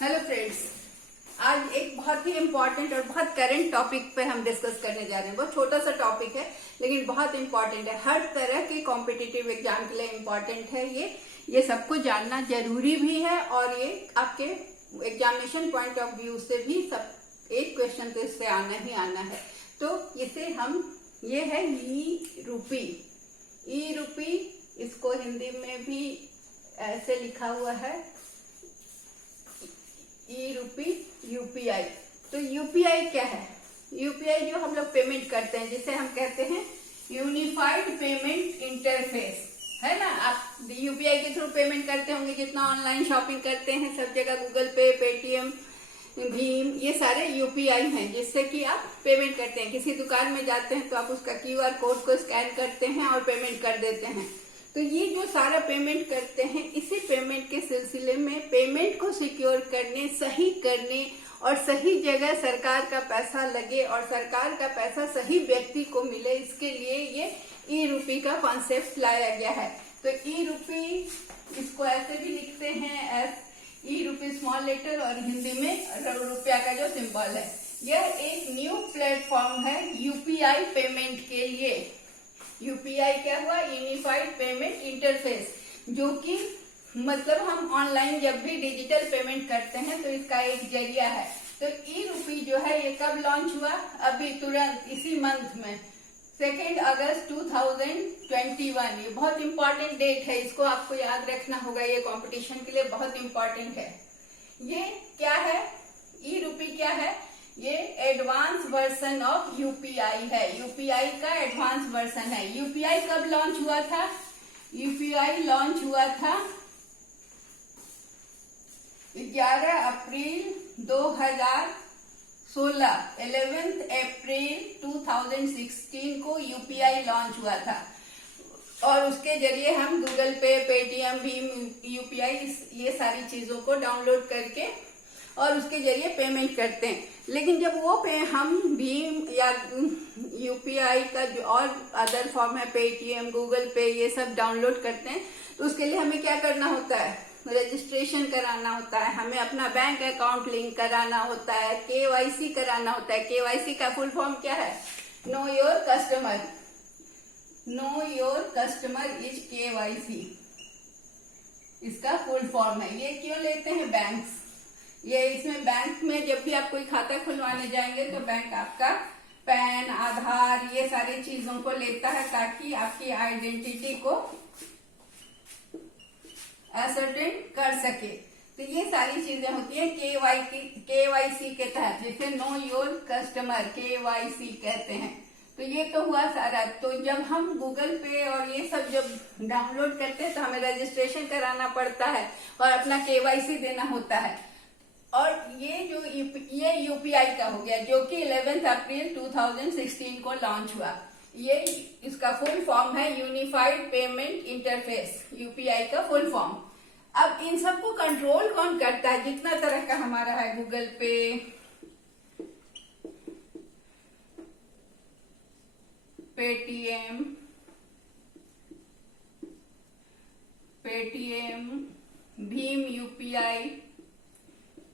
Hello friends, आज एक बहुत ही इम्पोर्टेंट और बहुत करंट टॉपिक पे हम डिस्कस करने जा रहे हैं। बहुत छोटा सा टॉपिक है लेकिन बहुत इम्पोर्टेंट है। हर तरह के कॉम्पिटिटिव एग्जाम के लिए इम्पोर्टेंट है। ये सबको जानना जरूरी भी है और ये आपके एग्जामिनेशन पॉइंट ऑफ व्यू से भी सब एक क्वेश्चन तो इससे आना ही आना है। तो इसे हम ये है ई रूपी। ई रूपी, इसको हिंदी में भी ऐसे लिखा हुआ है ई रूपी यूपीआई। तो यूपीआई क्या है? यूपीआई जो हम लोग पेमेंट करते हैं, जिसे हम कहते हैं यूनिफाइड पेमेंट इंटरफेस, है ना। आप यूपीआई के थ्रू पेमेंट करते होंगे, जितना ऑनलाइन शॉपिंग करते हैं सब जगह गूगल पे, पेटीएम, भीम, ये सारे यूपीआई हैं जिससे कि आप पेमेंट करते हैं। किसी दुकान में जाते हैं तो आप उसका क्यूआर कोड को स्कैन करते हैं और पेमेंट कर देते हैं। तो ये जो सारा पेमेंट करते हैं, इसी पेमेंट के सिलसिले में पेमेंट को सिक्योर करने, सही करने और सही जगह सरकार का पैसा लगे और सरकार का पैसा सही व्यक्ति को मिले, इसके लिए ये ई रूपी का कॉन्सेप्ट लाया गया है। तो ई रूपी, इसको ऐसे भी लिखते हैं ई रूपी स्मॉल लेटर और हिंदी में रुपया का जो सिंबल है। यह एक न्यू प्लेटफॉर्म है यूपीआई पेमेंट के लिए। यूपीआई क्या हुआ? यूनिफाइड पेमेंट इंटरफेस, जो कि मतलब हम ऑनलाइन जब भी डिजिटल पेमेंट करते हैं तो इसका एक जरिया है। तो ई रूपी जो है ये कब लॉन्च हुआ? अभी तुरंत इसी मंथ में 2 अगस्त 2021। ये बहुत इंपॉर्टेंट डेट है, इसको आपको याद रखना होगा। ये कंपटीशन के लिए बहुत इंपॉर्टेंट है। ये क्या है? ई रूपी क्या है? ये एडवांस वर्जन ऑफ यूपीआई है। यूपीआई का एडवांस वर्जन है। यूपीआई कब लॉन्च हुआ था? यूपीआई लॉन्च हुआ था 11 अप्रैल 2016। 11 अप्रैल 2016 को यूपीआई लॉन्च हुआ था और उसके जरिए हम गूगल पे, पेटीएम, भीम, यूपीआई, ये सारी चीजों को डाउनलोड करके और उसके जरिए पेमेंट करते हैं। लेकिन जब वो हम भीम या यूपीआई का जो और अदर फॉर्म है, पेटीएम, गूगल पे, ये सब डाउनलोड करते हैं तो उसके लिए हमें क्या करना होता है? रजिस्ट्रेशन कराना होता है, हमें अपना बैंक अकाउंट लिंक कराना होता है, केवाईसी कराना होता है। केवाईसी का फुल फॉर्म क्या है? Know your customer. Know your customer is KYC, इसका फुल फॉर्म है। ये क्यों लेते हैं बैंक्स? ये इसमें बैंक में जब भी आप कोई खाता खुलवाने जाएंगे तो बैंक आपका पैन, आधार, ये सारी चीजों को लेता है ताकि आपकी आइडेंटिटी को असर्टेन कर सके। तो ये सारी चीजें होती है केवाईसी के तहत, जिसे नो योर कस्टमर, केवाईसी कहते हैं। तो ये तो हुआ सारा। तो जब हम गूगल पे और ये सब जब डाउनलोड करते हैं तो हमें रजिस्ट्रेशन कराना पड़ता है और अपना केवाईसी देना होता है। और ये जो ये यूपीआई का हो गया, जो कि 11 अप्रैल 2016 को लॉन्च हुआ। ये इसका फुल फॉर्म है यूनिफाइड पेमेंट इंटरफेस, यूपीआई का फुल फॉर्म। अब इन सबको कंट्रोल कौन करता है? जितना तरह का हमारा है, गूगल पे, पेटीएम, भीम यूपीआई,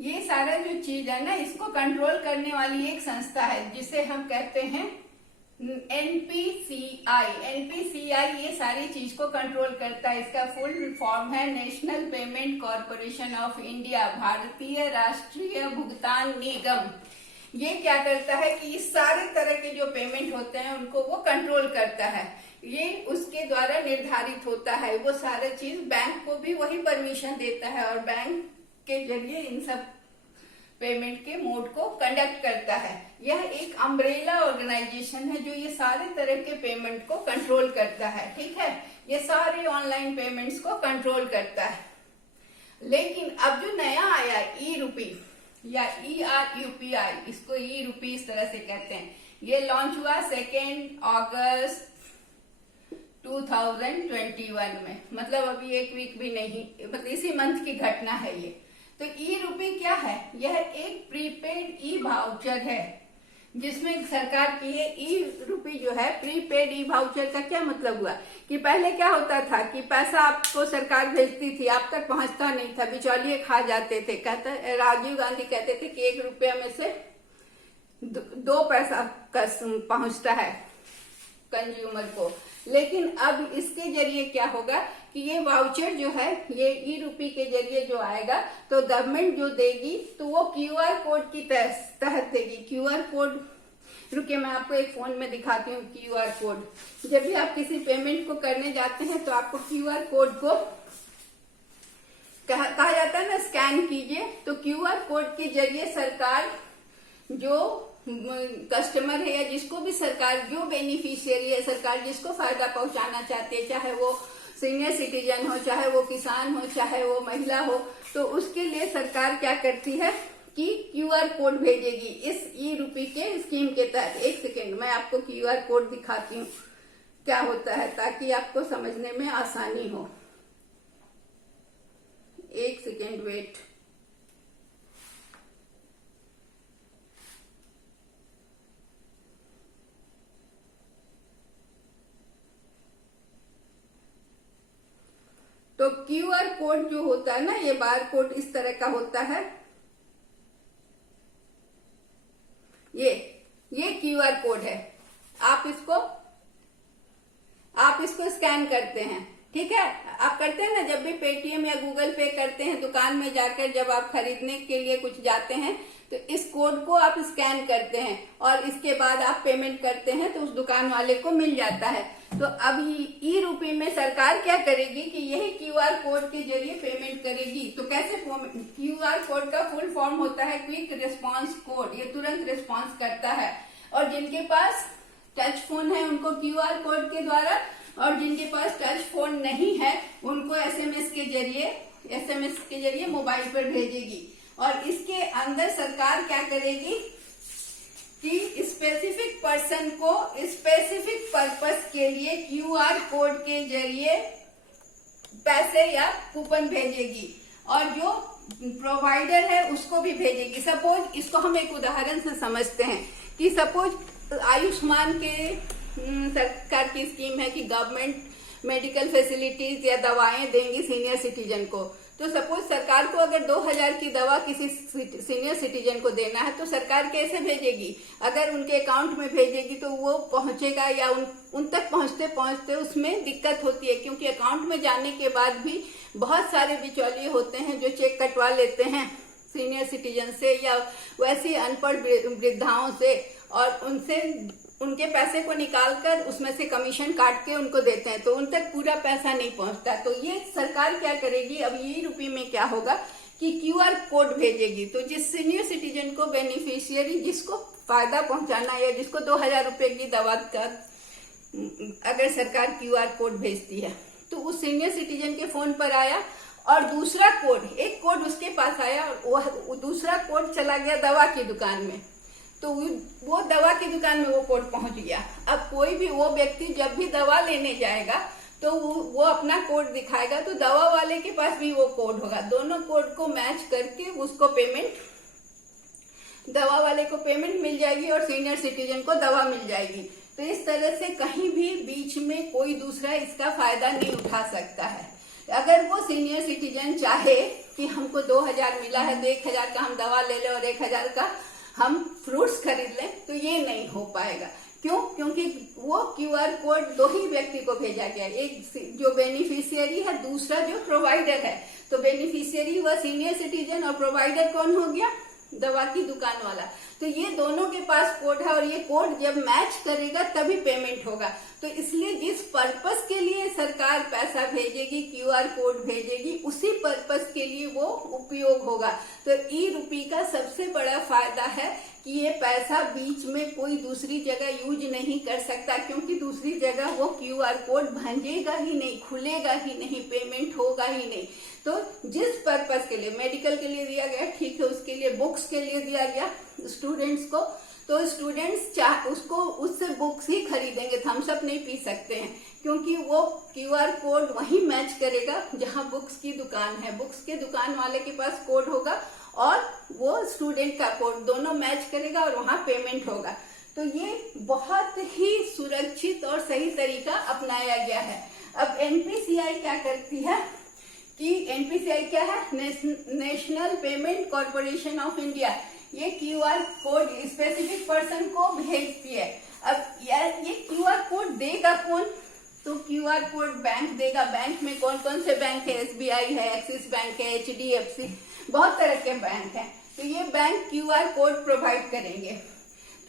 ये सारा जो चीज है ना, इसको कंट्रोल करने वाली एक संस्था है जिसे हम कहते हैं एनपीसीआई। एनपीसीआई ये सारी चीज को कंट्रोल करता है। इसका फुल फॉर्म है national payment corporation of India, भारतीय राष्ट्रीय भुगतान निगम। ये क्या करता है कि इस सारे तरह के जो पेमेंट होते हैं उनको वो कंट्रोल करता है। ये उसके द्वारा निर्धारित होता है। वो सारा चीज बैंक को भी वही परमिशन देता है और बैंक के जरिए इन सब पेमेंट के मोड को कंडक्ट करता है। यह एक अम्ब्रेला ऑर्गेनाइजेशन है जो ये सारे तरह के पेमेंट को कंट्रोल करता है। ठीक है, ये सारे ऑनलाइन पेमेंट्स को कंट्रोल करता है। लेकिन अब जो नया आया ई रूपी या ईआरयूपीआई, इसको ई रूपी इस तरह से कहते हैं, ये लॉन्च हुआ 2 अगस्त 2021 में। मतलब अभी एक वीक भी नहीं, मतलब इसी मंथ की घटना है ये। तो ई रूपी क्या है? यह एक प्रीपेड ई वाउचर है जिसमें सरकार की है ई रूपी जो है, प्रीपेड ई वाउचर का क्या मतलब हुआ कि पहले क्या होता था कि पैसा आपको सरकार भेजती थी, आप तक पहुंचता नहीं था, बिचौलिए खा जाते थे। कहते राजीव गांधी कहते थे कि 1 रुपया में से 2 पैसा पहुंचता है कंज्यूमर को। लेकिन अब इसके जरिए क्या होगा कि ये वाउचर जो है, ये ई रूपी के जरिए जो आएगा तो गवर्नमेंट जो देगी तो वो क्यूआर कोड की तहत देगी। क्यूआर कोड, रुके मैं आपको एक फोन में दिखाती हूँ क्यूआर कोड। जब भी आप किसी पेमेंट को करने जाते हैं तो आपको क्यूआर कोड को कहा जाता है ना, स्कैन कीजिए। तो क्यूआर कोड के जरिए सरकार जो कस्टमर है या जिसको भी सरकार, जो बेनिफिशियरी है, सरकार जिसको फायदा पहुंचाना चाहती है, चाहे वो सीनियर सिटीजन हो, चाहे वो किसान हो, चाहे वो महिला हो, तो उसके लिए सरकार क्या करती है कि क्यूआर कोड भेजेगी इस ई रूपी के स्कीम के तहत। एक सेकेंड, मैं आपको क्यूआर कोड दिखाती हूँ क्या होता है, ताकि आपको समझने में आसानी हो। एक सेकेंड वेट। तो क्यूआर कोड जो होता है ना, ये बार कोड इस तरह का होता है। ये क्यूआर कोड है। आप इसको स्कैन करते हैं, ठीक है। आप करते हैं ना, जब भी पेटीएम या गूगल पे करते हैं, दुकान में जाकर जब आप खरीदने के लिए कुछ जाते हैं तो इस कोड को आप स्कैन करते हैं और इसके बाद आप पेमेंट करते हैं तो उस दुकान वाले को मिल जाता है। तो अब ई रूपी में सरकार क्या करेगी कि यही क्यूआर कोड के जरिए पेमेंट करेगी। तो कैसे? क्यूआर कोड का फुल फॉर्म होता है क्विक रिस्पांस कोड। ये तुरंत रिस्पांस करता है और जिनके पास टच फोन है उनको क्यूआर कोड के द्वारा, और जिनके पास टच फोन नहीं है उनको एसएमएस के जरिए मोबाइल पर भेजेगी। और इसके अंदर सरकार क्या करेगी कि स्पेसिफिक पर्सन को स्पेसिफिक पर्पस के लिए क्यूआर कोड के जरिए पैसे या कूपन भेजेगी और जो प्रोवाइडर है उसको भी भेजेगी। सपोज, इसको हम एक उदाहरण से समझते हैं कि सपोज आयुष्मान के सरकार की स्कीम है कि गवर्नमेंट मेडिकल फैसिलिटीज या दवाएं देंगी सीनियर सिटीजन को। तो सपोज सरकार को अगर 2000 की दवा किसी सीनियर सिटीजन को देना है तो सरकार कैसे भेजेगी? अगर उनके अकाउंट में भेजेगी तो वो पहुंचेगा या उन तक पहुंचते पहुंचते उसमें दिक्कत होती है, क्योंकि अकाउंट में जाने के बाद भी बहुत सारे बिचौलिए होते हैं जो चेक कटवा लेते हैं सीनियर सिटीजन से या वैसी अनपढ़ वृद्धाओं से, और उनके पैसे को निकालकर उसमें से कमीशन काट के उनको देते हैं, तो उन तक पूरा पैसा नहीं पहुंचता। तो ये सरकार क्या करेगी, अब ई रूपी में क्या होगा कि क्यूआर कोड भेजेगी। तो जिस सीनियर सिटीजन को, बेनिफिशियरी जिसको फायदा पहुंचाना या जिसको 2000 रुपए की दवा का अगर सरकार क्यूआर कोड भेजती है तो उस सीनियर सिटीजन के फोन पर आया और दूसरा कोड, एक कोड उसके पास आया और दूसरा कोड चला गया दवा की दुकान में, तो वो दवा की दुकान में वो कोड पहुंच गया। अब कोई भी वो व्यक्ति जब भी दवा लेने जाएगा तो वो अपना कोड दिखाएगा, तो दवा वाले के पास भी वो कोड होगा। दोनों कोड को मैच करके उसको दवा वाले को पेमेंट मिल जाएगी और सीनियर सिटीजन को दवा मिल जाएगी। तो इस तरह से कहीं भी बीच में कोई दूसरा इसका फायदा नहीं उठा सकता है। अगर वो सीनियर सिटीजन चाहे कि हमको 2000 मिला है तो 1000 का हम दवा ले लें और 1000 का हम फ्रूट्स खरीद लें, तो ये नहीं हो पाएगा। क्यों? क्योंकि वो क्यूआर कोड 2 ही व्यक्ति को भेजा गया, एक जो बेनिफिशियरी है, दूसरा जो प्रोवाइडर है। तो बेनिफिशियरी हुआ सीनियर सिटीजन और प्रोवाइडर कौन हो गया? दवा की दुकान वाला। तो ये दोनों के पास कोड है और ये कोड जब मैच करेगा तभी पेमेंट होगा। तो इसलिए जिस पर्पस के लिए सरकार पैसा भेजेगी, क्यूआर कोड भेजेगी, उसी पर्पस के लिए वो उपयोग होगा। तो ई रूपी का सबसे बड़ा फायदा है कि ये पैसा बीच में कोई दूसरी जगह यूज नहीं कर सकता, क्योंकि दूसरी जगह वो क्यूआर कोड भंजेगा ही नहीं, खुलेगा ही नहीं, पेमेंट होगा ही नहीं। तो जिस पर्पस के लिए, मेडिकल के लिए दिया गया, ठीक है, उसके लिए बुक्स के लिए दिया गया स्टूडेंट्स को, तो स्टूडेंट्स उससे बुक्स ही खरीदेंगे, थम्स अप नहीं पी सकते हैं, क्योंकि वो क्यूआर कोड वहीं मैच करेगा जहां बुक्स की दुकान है। बुक्स के दुकान वाले के पास कोड होगा और वो स्टूडेंट का कोड दोनों मैच करेगा और वहां पेमेंट होगा। तो ये बहुत ही सुरक्षित और सही तरीका अपनाया गया है। अब एनपीसीआई क्या करती है कि एनपीसीआई क्या है, national payment corporation of India, ये क्यूआर कोड स्पेसिफिक पर्सन को भेजती है। अब यार ये क्यूआर कोड देगा कौन, तो क्यूआर कोड बैंक देगा। बैंक में कौन कौन से बैंक है, एसबीआई है, एक्सिस बैंक है, एचडीएफसी, बहुत तरह के बैंक हैं। तो ये बैंक क्यूआर कोड प्रोवाइड करेंगे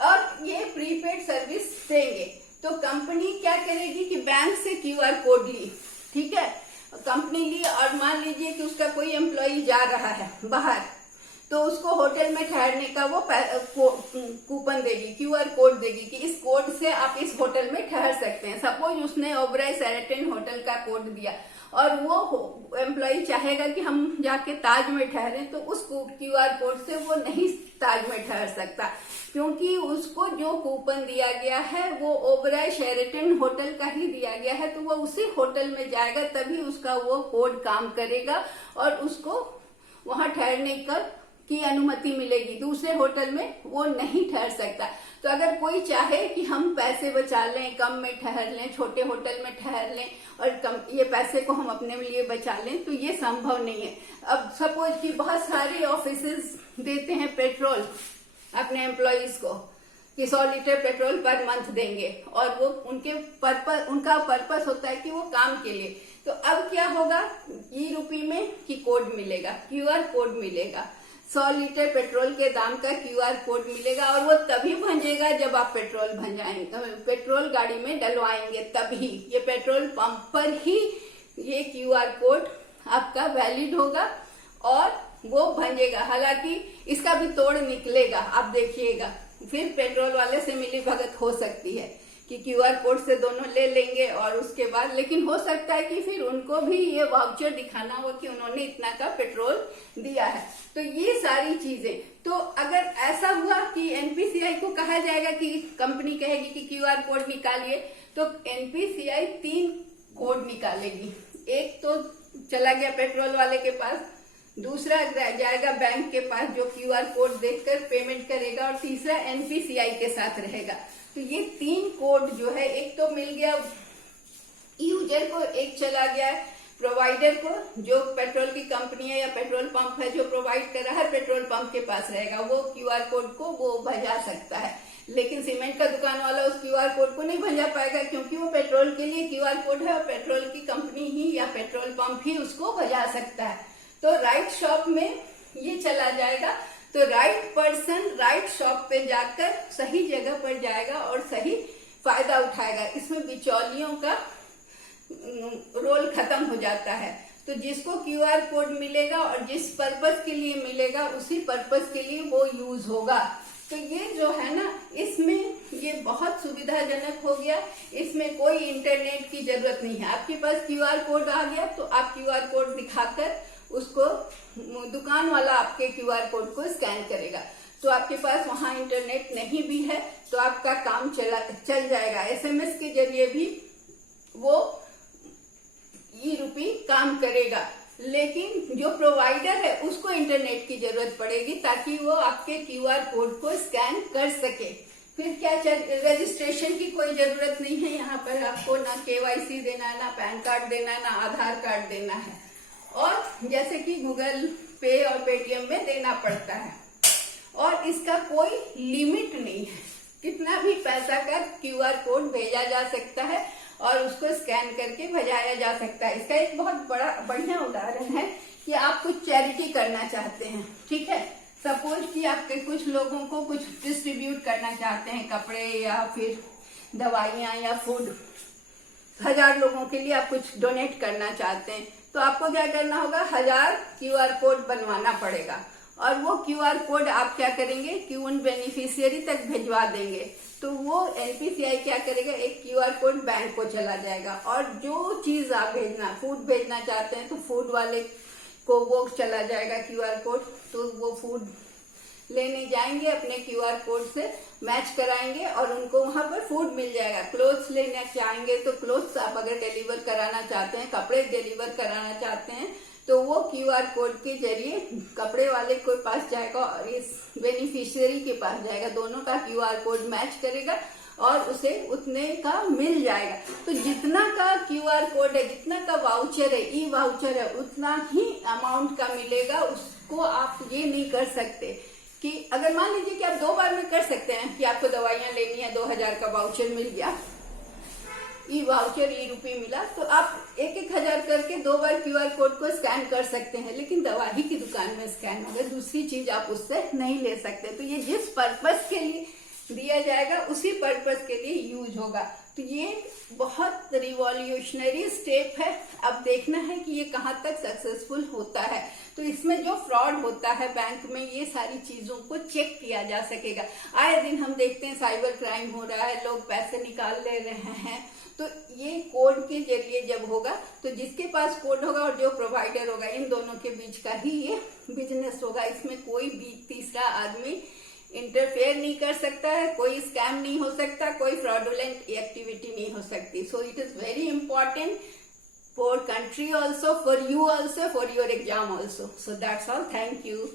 और ये प्रीपेड सर्विस देंगे। तो कंपनी क्या करेगी कि बैंक से क्यूआर कोड ली, ठीक है, कंपनी ली और मान लीजिए कि उसका कोई एम्प्लॉय जा रहा है बाहर, तो उसको होटल में ठहरने का वो कूपन देगी, क्यूआर कोड देगी कि इस कोड से आप इस होटल में ठहर सकते हैं। सपोज उसने ओबराय शेराटन होटल का कोड दिया और वो एम्प्लॉय चाहेगा कि हम जाके ताज में ठहरे, तो उस क्यूआर कोड से वो नहीं ताज में ठहर सकता, क्योंकि उसको जो कूपन दिया गया है वो ओबराय शेराटन होटल का ही दिया गया है। तो वो उसी होटल में जाएगा तभी उसका वो कोड काम करेगा और उसको वहां ठहरने की अनुमति मिलेगी। दूसरे होटल में वो नहीं ठहर सकता। तो अगर कोई चाहे कि हम पैसे बचा लें, कम में ठहर लें, छोटे होटल में ठहर लें और ये पैसे को हम अपने लिए बचा लें, तो ये संभव नहीं है। अब सपोज कि बहुत सारे ऑफिसेज देते हैं पेट्रोल अपने एम्प्लॉयज को कि 100 लीटर पेट्रोल पर मंथ देंगे और वो उनका पर्पस होता है कि वो काम के लिए। तो अब क्या होगा, ई-रूपी में कि कोड मिलेगा, क्यूआर कोड मिलेगा, 100 लीटर पेट्रोल के दाम का क्यूआर कोड मिलेगा और वो तभी भंजेगा जब आप पेट्रोल भंजाएंगे, पेट्रोल गाड़ी में डलवाएंगे, तभी ये पेट्रोल पंप पर ही ये क्यूआर कोड आपका वैलिड होगा और वो भंजेगा। हालांकि इसका भी तोड़ निकलेगा, आप देखिएगा, फिर पेट्रोल वाले से मिली भगत हो सकती है कि क्यूआर कोड से दोनों ले लेंगे और उसके बाद, लेकिन हो सकता है कि फिर उनको भी ये वाउचर दिखाना हो कि उन्होंने इतना का पेट्रोल दिया है। तो ये सारी चीजें, तो अगर ऐसा हुआ कि एनपीसीआई को कहा जाएगा कि कंपनी कहेगी कि क्यूआर कोड निकालिए, तो एनपीसीआई 3 कोड निकालेगी। एक तो चला गया पेट्रोल वाले के पास, दूसरा जाएगा बैंक के पास जो क्यूआर कोड देखकर पेमेंट करेगा, और तीसरा एनपीसीआई के साथ रहेगा। तो ये 3 कोड जो है, एक तो मिल गया यूजर को, एक चला गया प्रोवाइडर को, जो पेट्रोल की कंपनी है या पेट्रोल पंप है जो प्रोवाइड कर रहा है, पेट्रोल पंप के पास रहेगा, वो क्यूआर कोड को वो भजा सकता है। लेकिन सीमेंट का दुकान वाला उस क्यूआर कोड को नहीं भजा पाएगा, क्योंकि वो पेट्रोल के लिए क्यूआर कोड है और पेट्रोल की कंपनी ही या पेट्रोल पंप ही उसको भजा सकता है। तो राइट शॉप में ये चला जाएगा, तो राइट पर्सन राइट शॉप पे जाकर सही जगह पर जाएगा और सही फायदा उठाएगा। इसमें बिचौलियों का रोल खत्म हो जाता है। तो जिसको क्यूआर कोड मिलेगा और जिस पर्पस के लिए मिलेगा उसी पर्पस के लिए वो यूज होगा। तो ये जो है ना, इसमें ये बहुत सुविधाजनक हो गया। इसमें कोई इंटरनेट की जरूरत नहीं है। आपके पास क्यूआर कोड आ गया तो आप क्यूआर कोड दिखाकर उसको, दुकान वाला आपके क्यूआर कोड को स्कैन करेगा। तो आपके पास वहां इंटरनेट नहीं भी है तो आपका काम चल जाएगा। एसएमएस के जरिए भी वो ई-रूपी काम करेगा। लेकिन जो प्रोवाइडर है उसको इंटरनेट की जरूरत पड़ेगी ताकि वो आपके क्यूआर कोड को स्कैन कर सके। फिर क्या, रजिस्ट्रेशन की कोई जरूरत नहीं है। यहाँ पर आपको ना केवाईसी देना, ना पैन कार्ड देना, ना आधार कार्ड देना है, और जैसे कि गूगल पे और पेटीएम में देना पड़ता है। और इसका कोई लिमिट नहीं है, कितना भी पैसा का क्यूआर कोड भेजा जा सकता है और उसको स्कैन करके भेजाया जा सकता है। इसका एक बहुत बढ़िया उदाहरण है कि आप कुछ चैरिटी करना चाहते हैं, ठीक है। सपोज कि आपके कुछ लोगों को कुछ डिस्ट्रीब्यूट करना चाहते हैं, कपड़े या फिर दवाइयाँ या फूड, 1000 लोगों के लिए आप कुछ डोनेट करना चाहते हैं, तो आपको क्या करना होगा, 1000 क्यूआर कोड बनवाना पड़ेगा। और वो क्यूआर कोड आप क्या करेंगे कि उन बेनिफिशियरी तक भिजवा देंगे। तो वो एनपीसीआई क्या करेगा, एक क्यूआर कोड बैंक को चला जाएगा, और जो चीज आप भेजना, फूड भेजना चाहते हैं तो फूड वाले को वो चला जाएगा क्यूआर कोड। तो वो फूड लेने जाएंगे, अपने क्यूआर कोड से मैच कराएंगे और उनको वहां पर फूड मिल जाएगा। क्लोथ्स लेने चाहेंगे तो क्लोथ्स आप अगर डिलीवर कराना चाहते हैं, कपड़े डिलीवर कराना चाहते हैं तो वो क्यूआर कोड के जरिए कपड़े वाले के पास जाएगा और इस बेनिफिशियरी के पास जाएगा, दोनों का क्यूआर कोड मैच करेगा और उसे उतने का मिल जाएगा। तो जितना का क्यूआर कोड है, जितना का वाउचर है, ई वाउचर है, उतना ही अमाउंट का मिलेगा। उसको आप ये नहीं कर सकते कि अगर मान लीजिए कि आप 2 बार में कर सकते हैं कि आपको दवाइयां लेनी है, 2000 का वाउचर मिल गया, ई वाउचर ई रुपये मिला, तो आप 1-1000 करके 2 बार क्यूआर कोड को स्कैन कर सकते हैं, लेकिन दवा ही की दुकान में स्कैन होगा, दूसरी चीज आप उससे नहीं ले सकते। तो ये जिस पर्पस के लिए दिया जाएगा उसी पर्पस के लिए यूज होगा। तो ये बहुत रिवॉल्यूशनरी स्टेप है। अब देखना है कि ये कहाँ तक सक्सेसफुल होता है। तो इसमें जो फ्रॉड होता है बैंक में, ये सारी चीजों को चेक किया जा सकेगा। आए दिन हम देखते हैं साइबर क्राइम हो रहा है, लोग पैसे निकाल ले रहे हैं। तो ये कोड के जरिए जब होगा तो जिसके पास कोड होगा और जो प्रोवाइडर होगा, इन दोनों के बीच का ही ये बिजनेस होगा। इसमें कोई भी तीसरा आदमी इंटरफेयर नहीं कर सकता है, कोई स्कैम नहीं हो सकता, कोई फ्रॉडुलेंट एक्टिविटी नहीं हो सकती। So it is very important for country also, for you also, for your exam also. So that's all. Thank you.